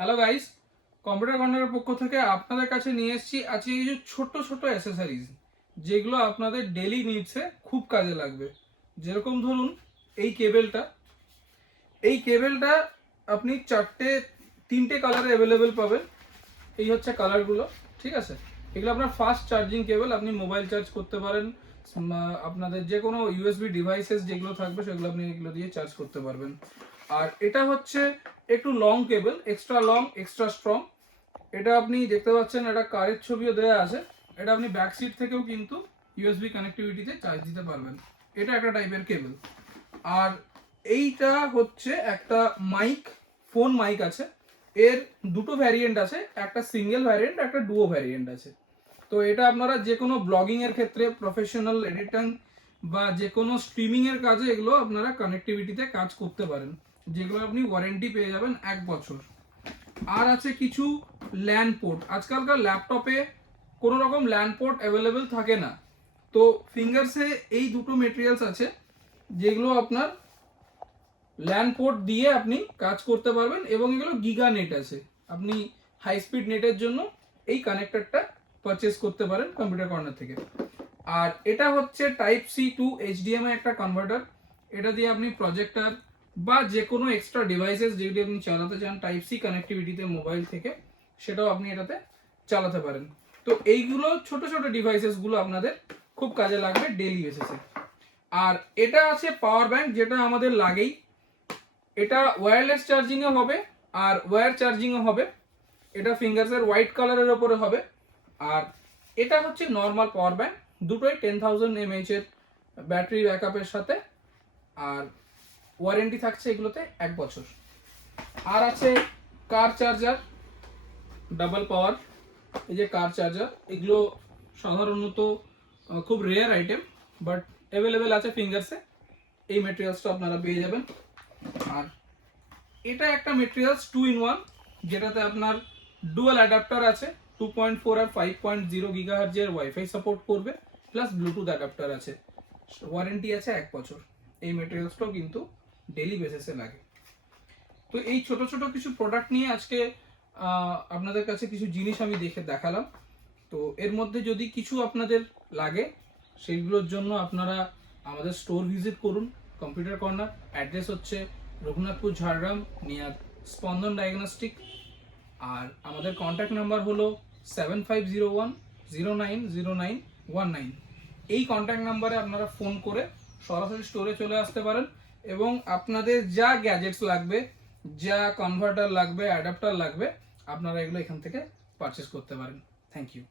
Hello guys, computer কর্নারের পক্ষ থেকে আপনাদের কাছে নিয়ে এসেছি আজকে কিছু ছোট ছোট অ্যাসেসরিজ, যেগুলো আপনাদের ডেলি নিডসে খুব কাজে লাগবে। যেরকম ধরুন এই কেবেলটা আপনি তিনটে কালারে অ্যাভেলেবেল পাবেন। এই হচ্ছে কালারগুলো, ঠিক আছে। এগুলো আপনার ফাস্ট চার্জিং কেবল, আপনি মোবাইল চার্জ করতে পারেন, আপনাদের যে কোনো ইউএসবি ডিভাইসেস যেগুলো থাকবে সেগুলো আপনি এগুলো দিয়ে চার্জ করতে পারবেন। আর এটা হচ্ছে একটু লং কেবল, এক্সট্রা লং, এক্সট্রা স্ট্রং। এটা আপনি দেখতে পাচ্ছেন, একটা কারের ছবিও দেওয়া আছে। এটা আপনি ব্যাক সিট থেকেও কিন্তু ইউএসবি কানেক্টিভিটিতে চার্জ দিতে পারবেন। এটা একটা টাইপের কেবল। আর এইটা হচ্ছে একটা মাইক, ফোন মাইক আছে। এর দুটো ভ্যারিয়েন্ট আছে, একটা সিঙ্গেল ভ্যারিয়েন্ট, একটা ডুও ভ্যারিয়েন্ট আছে। তো এটা আপনারা যে কোনো ব্লগিং এর ক্ষেত্রে, প্রফেশনাল এডিটিং বা যে কোনো স্ট্রিমিং এর কাজে এগুলো আপনারা কানেক্টিভিটিতে কাজ করতে পারেন, যেগুলো আপনি ওয়ারেন্টি পেয়ে যাবেন 1 বছর। আর আছে কিছু ল্যান্ড পোর্ট। আজকালকার ল্যাপটপে কোনো রকম ল্যান্ড পোর্ট অ্যাভেলেবেল থাকে না, তো ফিঙ্গারসে এই দুটো মেটেরিয়ালস আছে যেগুলো আপনার ল্যান্ড পোর্ট দিয়ে আপনি কাজ করতে পারবেন, এবং এগুলো গিগা নেট আছে। আপনি হাই স্পিড নেটের জন্য এই কানেক্টরটা পারচেস করতে পারেন কম্পিউটার কর্নার থেকে। আর এটা হচ্ছে টাইপ সি টু এইচডিএমআই একটা কনভার্টার। এটা দিয়ে আপনি প্রজেক্টর বা যে কোনো এক্সট্রা ডিভাইসেস যেগুলি আপনি চালাতে চান টাইপ সি কানেক্টিভিটিতে মোবাইল থেকে, সেটাও আপনি এটাতে চালাতে পারেন। তো এইগুলো ছোট ছোট ডিভাইসেসগুলো আপনাদের খুব কাজে লাগবে ডেইলি বেসিসে। আর এটা আছে পাওয়ার ব্যাংক, যেটা আমাদের লাগেই। এটা ওয়্যারলেস চার্জিংও হবে আর ওয়্যার চার্জিংও হবে। এটা ফিঙ্গারসের হোয়াইট কালারের ওপরে হবে। আর এটা হচ্ছে নর্মাল পাওয়ার ব্যাংক, দুটোই 10,000 mAh এর ব্যাটারি ব্যাকআপের সাথে। আর ওয়ারেন্টি থাকছে এগুলোতে 1 বছর। আর আছে কার চার্জার, ডাবল পাওয়ার। এই যে কার চার্জার, এগুলো সাধারণত খুব রেয়ার আইটেম, বাট অ্যাভেলেবেল আছে ফিঙ্গারসে। এই মেটেরিয়ালসটা আপনারা পেয়ে যাবেন। আর এটা একটা মেটেরিয়ালস 2 in 1, যেটাতে আপনার ডুয়াল অ্যাডাপ্টার আছে। 2.4 আর 5.0 GHz এর ওয়াইফাই সাপোর্ট করবে, প্লাস ব্লুটুথ অ্যাডাপ্টার আছে। ওয়ারেন্টি আছে 1 বছর। এই মেটেরিয়ালসটাও কিন্তু ডেইলি বেসিসে লাগে। তো এই ছোট ছোট কিছু প্রোডাক্ট নিয়ে আজকে আপনাদের কাছে কিছু জিনিস আমি দেখালাম। তো এর মধ্যে যদি কিছু আপনাদের লাগে, সেইগুলোর জন্য আপনারা আমাদের স্টোর ভিজিট করুন, কম্পিউটার কর্নার। অ্যাড্রেস হচ্ছে রঘুনাথপুর, ঝাড়গ্রাম, নিয়ার স্পন্দন ডায়াগনস্টিক। আর আমাদের কন্ট্যাক্ট নাম্বার হলো 7501090919। এই কন্ট্যাক্ট নাম্বারে আপনারা ফোন করে সরাসরি স্টোরে চলে আসতে পারেন, এবং আপনাদের যা গ্যাজেটস লাগবে, যা কনভার্টার লাগবে, অ্যাডাপ্টার লাগবে, আপনারা এগুলো এখান থেকে পারচেস করতে পারেন। Thank you.